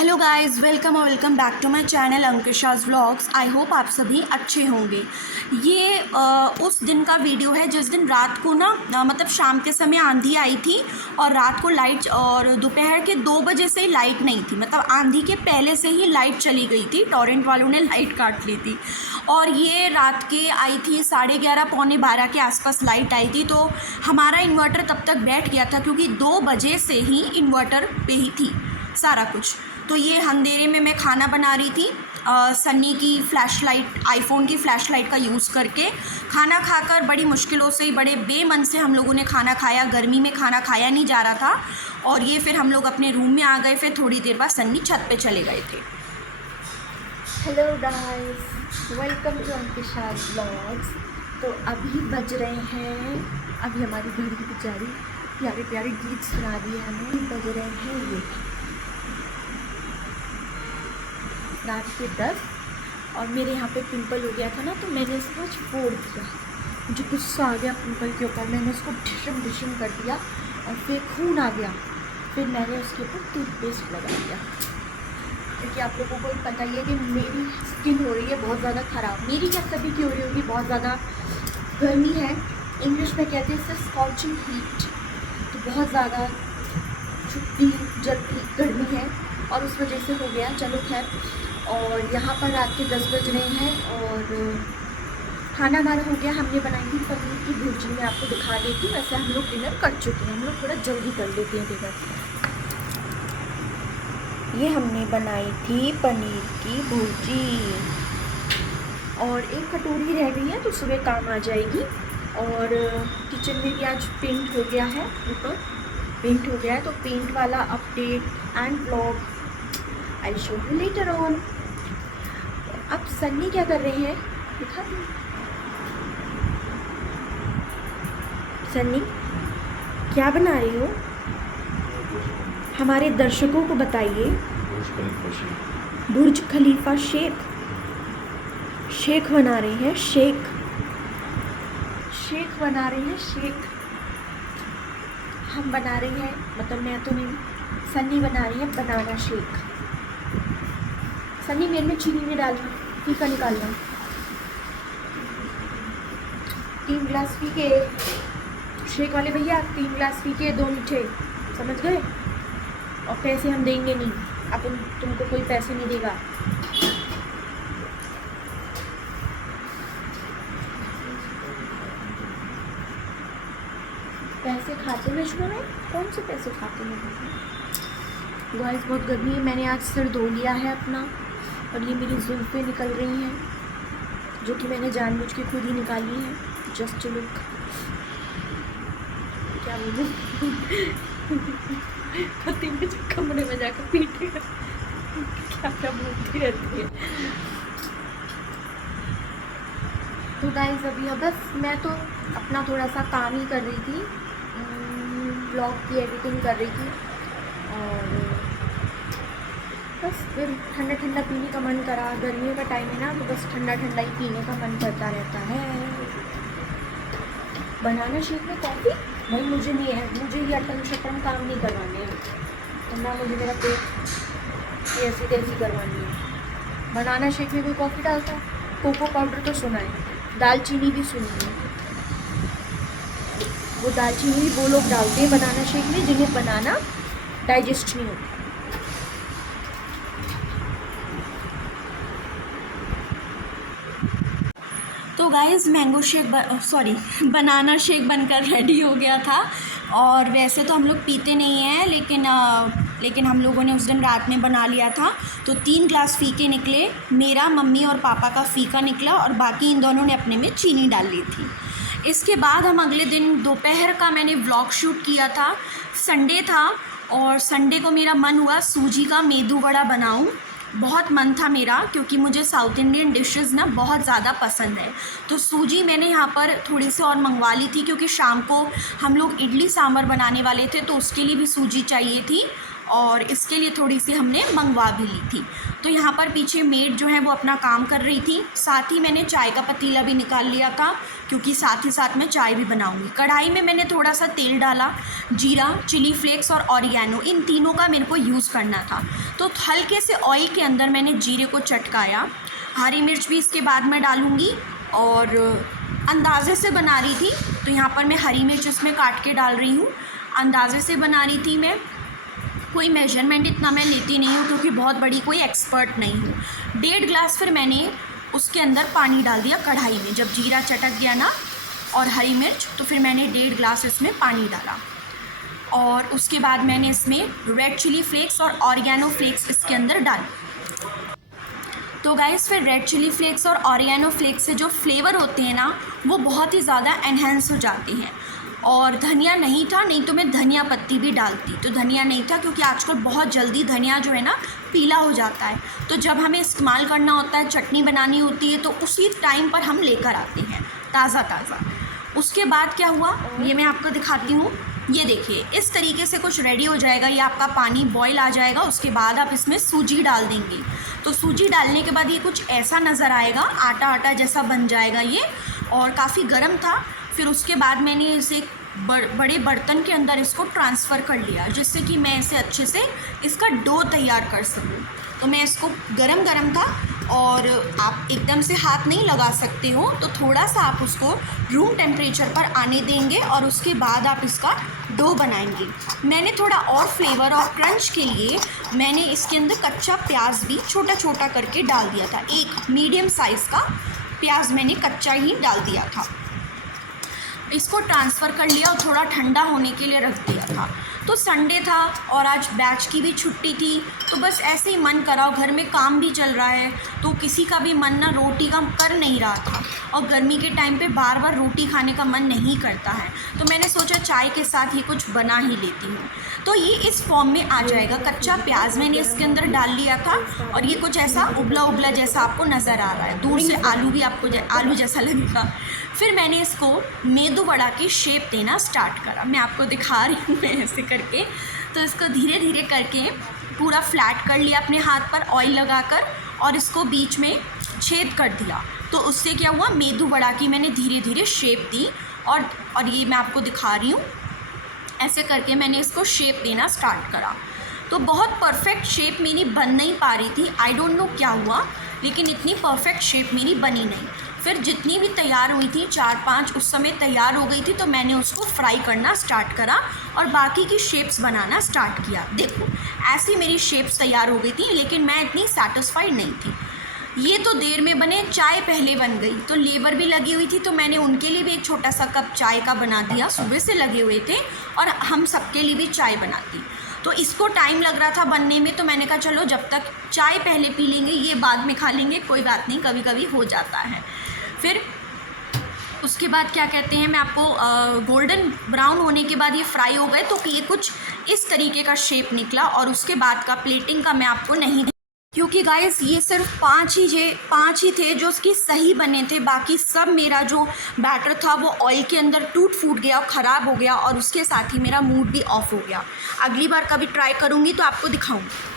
Hello guys, welcome और welcome back to my channel Ankisha's vlogs. I hope आप सभी अच्छे होंगे। ये उस दिन का वीडियो है जिस दिन रात को ना मतलब शाम के समय आंधी आई थी और रात को लाइट और दोपहर के 2 बजे से ही लाइट नहीं थी। मतलब आंधी के पहले से ही लाइट चली गई थी, टॉरेंट वालों ने लाइट काट ली थी। और ये रात के आई थी 11:30 पौने 12 के आसपास लाइट आई थी। तो हमारा इन्वर्टर तब तक बैठ गया था क्योंकि 2 बजे से ही इन्वर्टर पे ही थी सारा कुछ। तो ये अंधेरे में मैं खाना बना रही थी सन्नी की फ़्लैशलाइट, आईफोन की फ़्लैशलाइट का यूज़ करके। खाना खाकर बड़ी मुश्किलों से, बड़े बेमन से हम लोगों ने खाना खाया। गर्मी में खाना खाया नहीं जा रहा था। और ये फिर हम लोग अपने रूम में आ गए। फिर थोड़ी देर बाद सन्नी छत पे चले गए थे। Hello guys, welcome to Ankisha's vlogs. तो अभी बज रहे हैं, अभी हमारी घड़ी बेचारी प्यारे प्यारे गीत सुना रही है हमें। बज रहे हैं ये रात के 10 और मेरे यहाँ पे पिंपल हो गया था ना, तो मैंने इसको आज फोड़ दिया। मुझे गुस्सा आ गया पिंपल के ऊपर, मैंने उसको ढिशम कर दिया और फिर खून आ गया। फिर मैंने उसके ऊपर टूथपेस्ट लगा दिया क्योंकि आप लोगों को पता ही है कि मेरी स्किन हो रही है बहुत ज़्यादा ख़राब। मेरी क्या, सभी की हो रही होगी, बहुत ज़्यादा गर्मी है। इंग्लिश में कहते हैं इसे स्कॉचिंग हीट। तो बहुत ज़्यादा छुट्टी जल्दी गर्मी है और उस वजह से हो गया। चलो खैर। और यहाँ पर रात के 10 बज रहे हैं और खाना हमारा हो गया। हमने बनाई थी पनीर की भुर्जी, मैं आपको दिखा देती हूँ। वैसे हम लोग डिनर कर चुके हैं, हम लोग थोड़ा जल्दी कर लेते हैं डिनर। ये हमने बनाई थी पनीर की भुर्जी और एक कटोरी रह गई है तो सुबह काम आ जाएगी। और किचन में भी आज पेंट हो गया है, ऊपर पेंट हो गया है। तो पेंट वाला update and vlog I show you later on. अब सन्नी क्या कर रही है दिखा दूँ। सन्नी क्या बना रही हो, हमारे दर्शकों को बताइए। बुर्ज खलीफा शेक, शेक बना रही है। शेक बना रही है। शेक हम बना रही हैं, मतलब मैं तो नहीं, सन्नी बना रही है बनाना शेक। सन्नी मेरे में चीनी नहीं डालना, फीका निकालना। 3 गिलास फीके, शेक वाले भैया 3 गिलास फीके, 2 मीठे, समझ गए। और पैसे हम देंगे नहीं, अपन तुमको कोई पैसे नहीं देगा। पैसे खाते में शुरू में कौन से पैसे खाते में। गाइस बहुत गर्मी है, मैंने आज सिर धो लिया है अपना और ये मेरी जुल्फ़ें निकल रही हैं जो कि मैंने जानबूझ के खुद ही निकाली है। जस्ट लुक, क्या बोलूँ पति मुझे कमरे में जाकर पीटे क्या बोलती रहती है। तो गाइस अभी बस मैं तो अपना थोड़ा सा काम ही कर रही थी, ब्लॉग की एडिटिंग कर रही थी। और बस फिर ठंडा ठंडा पीने का मन करा। गर्मियों का टाइम है ना, तो बस ठंडा ठंडा ही पीने का मन करता रहता है। बनाना शेक में कॉफ़ी भाई मुझे नहीं है, मुझे ये अटम शटम काम नहीं करवाने हैं, तो ना मुझे मेरा पेट ऐसी तैसी करवानी है। बनाना शेक में कोई कॉफ़ी डालता है? कोको पाउडर तो सुना है, दालचीनी भी सुनी है। वो दालचीनी वो लोग डालते हैं बनाना शेक में जिन्हें बनाना डाइजेस्ट नहीं होता। तो guys mango shake banana shake बनकर रेडी हो गया था। और वैसे तो हम लोग पीते नहीं हैं, लेकिन हम लोगों ने उस दिन रात में बना लिया था। तो 3 ग्लास फीके निकले, मेरा, मम्मी और पापा का फ़ीका निकला और बाकी इन दोनों ने अपने में चीनी डाल ली थी। इसके बाद हम अगले दिन दोपहर का मैंने व्लॉग शूट किया था। संडे था और संडे को मेरा मन हुआ सूजी का मेदू वड़ा बनाऊं। बहुत मन था मेरा क्योंकि मुझे साउथ इंडियन डिशेस ना बहुत ज़्यादा पसंद है। तो सूजी मैंने यहाँ पर थोड़ी सी और मंगवा ली थी क्योंकि शाम को हम लोग इडली सांभर बनाने वाले थे, तो उसके लिए भी सूजी चाहिए थी और इसके लिए थोड़ी सी हमने मंगवा भी ली थी। तो यहाँ पर पीछे मेड जो है वो अपना काम कर रही थी। साथ ही मैंने चाय का पतीला भी निकाल लिया था, क्योंकि साथ ही साथ मैं चाय भी बनाऊंगी। कढ़ाई में मैंने थोड़ा सा तेल डाला, जीरा, चिली फ्लेक्स और ऑरिगेनो, इन तीनों का मेरे को यूज़ करना था। तो हल्के से ऑयल के अंदर मैंने जीरे को चटकाया। हरी मिर्च भी इसके बाद में डालूँगी, और अंदाज़े से बना रही थी तो यहाँ पर मैं हरी मिर्च इसमें काट के डाल रही हूँ। अंदाज़े से बना रही थी मैं, कोई मेजरमेंट इतना मैं लेती नहीं हूँ, क्योंकि बहुत बड़ी कोई एक्सपर्ट नहीं हूँ। 1.5 गिलास फिर मैंने उसके अंदर पानी डाल दिया कढ़ाई में। जब जीरा चटक गया ना और हरी मिर्च, तो फिर मैंने 1.5 गिलास इसमें पानी डाला, और उसके बाद मैंने इसमें रेड चिली फ्लेक्स और ऑरिगेनो फ्लेक्स इसके अंदर डाली। तो गाइस फिर रेड चिली फ्लेक्स और ऑरिगेनो फ्लेक्स से जो फ्लेवर होते हैं ना, वो बहुत ही ज़्यादा एनहेंस हो जाते हैं। और धनिया नहीं था, नहीं तो मैं धनिया पत्ती भी डालती, तो धनिया नहीं था क्योंकि आजकल बहुत जल्दी धनिया जो है ना पीला हो जाता है। तो जब हमें इस्तेमाल करना होता है, चटनी बनानी होती है, तो उसी टाइम पर हम लेकर आते हैं ताज़ा ताज़ा। उसके बाद क्या हुआ ये मैं आपको दिखाती हूँ। ये देखिए इस तरीके से कुछ रेडी हो जाएगा, ये आपका पानी बॉईल आ जाएगा। उसके बाद आप इसमें सूजी डाल देंगे। तो सूजी डालने के बाद ये कुछ ऐसा नज़र आएगा, आटा आटा जैसा बन जाएगा ये, और काफ़ी गर्म था। फिर उसके बाद मैंने इसे बड़े बर्तन के अंदर इसको ट्रांसफ़र कर लिया, जिससे कि मैं इसे अच्छे से इसका डो तैयार कर सकूँ। तो मैं इसको गरम था, और आप एकदम से हाथ नहीं लगा सकते हो, तो थोड़ा सा आप उसको रूम टेम्परेचर पर आने देंगे, और उसके बाद आप इसका डो बनाएंगे। मैंने थोड़ा और फ्लेवर और क्रंच के लिए मैंने इसके अंदर कच्चा प्याज भी छोटा छोटा करके डाल दिया था। एक मीडियम साइज़ का प्याज मैंने कच्चा ही डाल दिया था। इसको ट्रांसफ़र कर लिया और थोड़ा ठंडा होने के लिए रख दिया था। तो संडे था और आज बैच की भी छुट्टी थी, तो बस ऐसे ही मन करा, घर में काम भी चल रहा है, तो किसी का भी मन ना रोटी का कर नहीं रहा था, और गर्मी के टाइम पे बार बार रोटी खाने का मन नहीं करता है। तो मैंने सोचा चाय के साथ ये कुछ बना ही लेती हूँ। तो ये इस फॉर्म में आ जाएगा। कच्चा प्याज मैंने इसके अंदर डाल लिया था, और ये कुछ ऐसा उबला उबला जैसा आपको नज़र आ रहा है। दूर से आलू भी आपको आलू जैसा लगेगा। फिर मैंने इसको मेदू वड़ा की शेप देना स्टार्ट करा। मैं आपको दिखा रही हूँ मैं ऐसे करके। तो इसको धीरे धीरे करके पूरा फ्लैट कर लिया अपने हाथ पर ऑयल लगाकर, और इसको बीच में छेद कर दिया। तो उससे क्या हुआ, मेदू वड़ा की मैंने धीरे धीरे शेप दी, और ये मैं आपको दिखा रही हूँ। ऐसे करके मैंने इसको शेप देना स्टार्ट करा। तो बहुत परफेक्ट शेप मेरी बन नहीं पा रही थी, आई डोंट नो क्या हुआ, लेकिन इतनी परफेक्ट शेप मेरी बनी नहीं। फिर जितनी भी तैयार हुई थी 4-5 उस समय तैयार हो गई थी, तो मैंने उसको फ्राई करना स्टार्ट करा और बाकी की शेप्स बनाना स्टार्ट किया। देखो ऐसी मेरी शेप्स तैयार हो गई थी, लेकिन मैं इतनी सेटिस्फाइड नहीं थी। ये तो देर में बने, चाय पहले बन गई। तो लेबर भी लगी हुई थी, तो मैंने उनके लिए भी एक छोटा सा कप चाय का बना दिया। सुबह से लगे हुए थे और हम सबके लिए भी चाय बनाती। तो इसको टाइम लग रहा था बनने में, तो मैंने कहा चलो जब तक चाय पहले पी लेंगे, ये बाद में खा लेंगे, कोई बात नहीं, कभी कभी हो जाता है। फिर उसके बाद क्या कहते हैं, मैं आपको गोल्डन ब्राउन होने के बाद ये फ्राई हो गए, तो ये कुछ इस तरीके का शेप निकला। और उसके बाद का प्लेटिंग का मैं आपको नहीं, क्योंकि गाइस ये सिर्फ 5 ही थे जो उसकी सही बने थे। बाकी सब मेरा जो बैटर था वो ऑयल के अंदर टूट फूट गया और ख़राब हो गया, और उसके साथ ही मेरा मूड भी ऑफ हो गया। अगली बार कभी ट्राई करूँगी तो आपको दिखाऊँगी।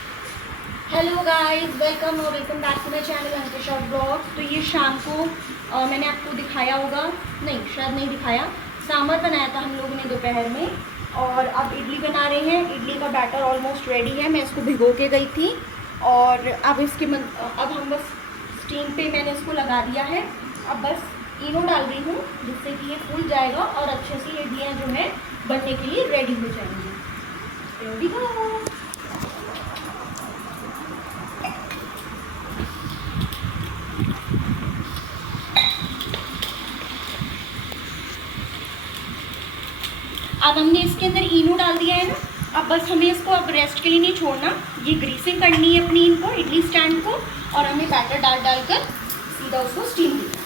Hello guys, welcome back to my channel Ankisha vlogs. तो ये शाम को मैंने आपको दिखाया होगा, नहीं शायद नहीं दिखाया, सांभर बनाया था हम लोगों ने दोपहर में, और अब इडली बना रहे हैं। इडली का बैटर ऑलमोस्ट रेडी है, मैं इसको भिगो के गई थी, और अब हम बस स्टीम पे मैंने इसको लगा दिया है। अब बस इनो डाल रही हूँ, जिससे कि ये फूल जाएगा और अच्छे से इडलियाँ जो है बनने के लिए रेडी हो जाएंगी। Here we go। अब हमने इसके अंदर इनो डाल दिया है ना, अब बस हमें इसको अब रेस्ट के लिए नहीं छोड़ना, ये ग्रीसिंग करनी है अपनी इनको इडली स्टैंड को, और हमें बैटर डाल कर सीधा उसको स्टीम देना।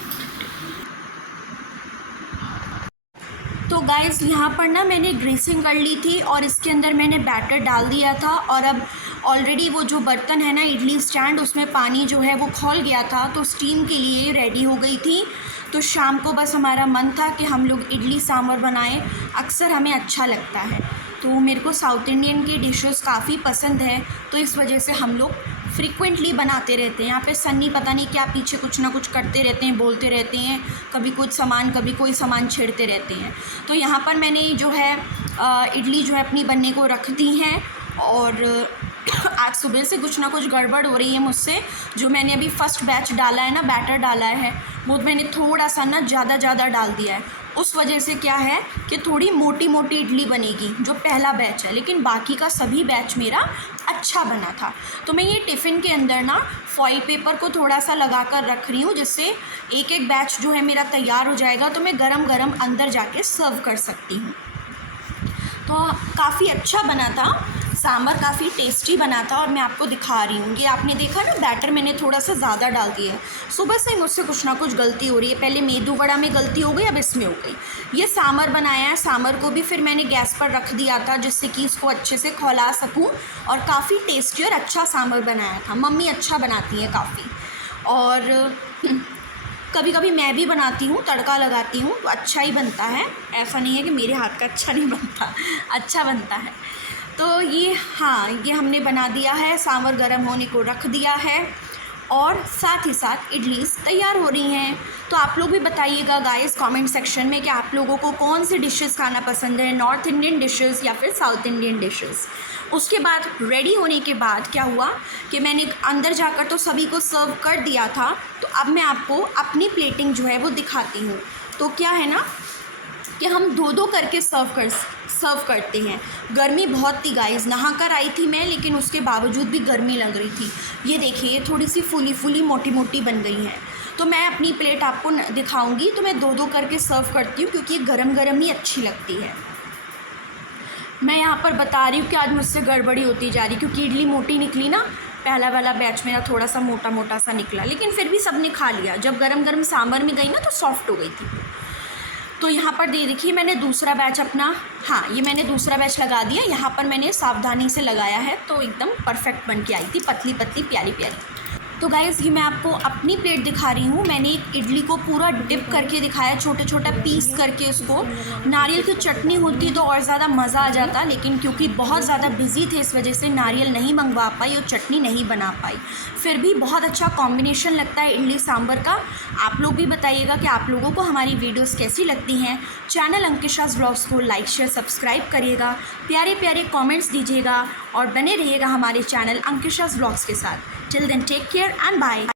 तो गाइस यहाँ पर ना मैंने ग्रीसिंग कर ली थी, और इसके अंदर मैंने बैटर डाल दिया था, और अब ऑलरेडी वो जो बर्तन है ना इडली स्टैंड, उसमें पानी जो है वो खौल गया था, तो स्टीम के लिए रेडी हो गई थी। तो शाम को बस हमारा मन था कि हम लोग इडली सांभर बनाएं, अक्सर हमें अच्छा लगता है। तो मेरे को साउथ इंडियन के डिशेस काफ़ी पसंद है, तो इस वजह से हम लोग फ्रीक्वेंटली बनाते रहते हैं। यहाँ पे सन्नी पता नहीं क्या पीछे कुछ ना कुछ करते रहते हैं, बोलते रहते हैं, कभी कुछ सामान कभी कोई सामान छेड़ते रहते हैं। तो यहाँ पर मैंने जो है इडली जो है अपनी बनने को रख दी हैं, और आज सुबह से कुछ ना कुछ गड़बड़ हो रही है मुझसे। जो मैंने अभी फ़र्स्ट बैच डाला है ना, बैटर डाला है, वो मैंने थोड़ा सा ना ज़्यादा डाल दिया है। उस वजह से क्या है कि थोड़ी मोटी मोटी इडली बनेगी जो पहला बैच है, लेकिन बाकी का सभी बैच मेरा अच्छा बना था। तो मैं ये टिफ़िन के अंदर ना फॉइल पेपर को थोड़ा सा लगा कर रख रही हूँ, जिससे एक एक बैच जो है मेरा तैयार हो जाएगा, तो मैं गरम गरम अंदर जाके सर्व कर सकती हूँ। तो काफ़ी अच्छा बना था, सांभर काफ़ी टेस्टी बना था, और मैं आपको दिखा रही हूँ। ये आपने देखा ना, बैटर मैंने थोड़ा सा ज़्यादा डाल दिया है। सुबह से मुझसे कुछ ना कुछ गलती हो रही है, पहले मेदू वड़ा में गलती हो गई, अब इसमें हो गई। ये सांभर बनाया है, सांभर को भी फिर मैंने गैस पर रख दिया था, जिससे कि इसको अच्छे से खौला सकूँ, और काफ़ी टेस्टी और अच्छा सांभर बनाया था। मम्मी अच्छा बनाती हैं काफ़ी, और कभी कभी मैं भी बनाती हूँ, तड़का लगाती हूँ, तो अच्छा ही बनता है। ऐसा नहीं है कि मेरे हाथ का अच्छा नहीं बनता, अच्छा बनता है। तो ये हाँ, ये हमने बना दिया है, सांभर गर्म होने को रख दिया है, और साथ ही साथ इडलीस तैयार हो रही हैं। तो आप लोग भी बताइएगा गाइस कमेंट सेक्शन में कि आप लोगों को कौन सी डिशेस खाना पसंद है, नॉर्थ इंडियन डिशेस या फिर साउथ इंडियन डिशेस। उसके बाद रेडी होने के बाद क्या हुआ कि मैंने अंदर जाकर तो सभी को सर्व कर दिया था, तो अब मैं आपको अपनी प्लेटिंग जो है वो दिखाती हूँ। तो क्या है ना कि हम दो करके सर्व करते हैं। गर्मी बहुत थी गाइस, नहा कर आई थी मैं, लेकिन उसके बावजूद भी गर्मी लग रही थी। ये देखिए, ये थोड़ी सी फूली मोटी मोटी बन गई हैं। तो मैं अपनी प्लेट आपको दिखाऊंगी, तो मैं दो करके सर्व करती हूँ, क्योंकि ये गरम ही अच्छी लगती है। मैं यहाँ पर बता रही हूँ कि आज मुझसे गड़बड़ी होती जा रही, क्योंकि इडली मोटी निकली ना, पहला वाला बैच मेरा थोड़ा सा मोटा सा निकला, लेकिन फिर भी सबने खा लिया। जब गरम सांभर में गई ना, तो सॉफ्ट हो गई थी। तो यहाँ पर देखिए, मैंने दूसरा बैच अपना, हाँ, ये मैंने दूसरा बैच लगा दिया। यहाँ पर मैंने सावधानी से लगाया है, तो एकदम परफेक्ट बन के आई थी, पतली प्यारी। तो गाइज़, ये मैं आपको अपनी प्लेट दिखा रही हूँ। मैंने एक इडली को पूरा डिप करके दिखाया, छोटा पीस करके उसको। नारियल की चटनी होती तो और ज़्यादा मज़ा आ जाता, लेकिन क्योंकि बहुत ज़्यादा बिजी थे, इस वजह से नारियल नहीं मंगवा पाई और चटनी नहीं बना पाई। फिर भी बहुत अच्छा कॉम्बिनेशन लगता है इडली सांभर का। आप लोग भी बताइएगा कि आप लोगों को हमारी वीडियोस कैसी लगती हैं। चैनल अंकिशाज़ व्लॉग्स को लाइक शेयर सब्सक्राइब करिएगा, प्यारे कमेंट्स दीजिएगा, और बने रहिएगा हमारे चैनल अंकिशाज़ व्लॉग्स के साथ। Till then take care and bye.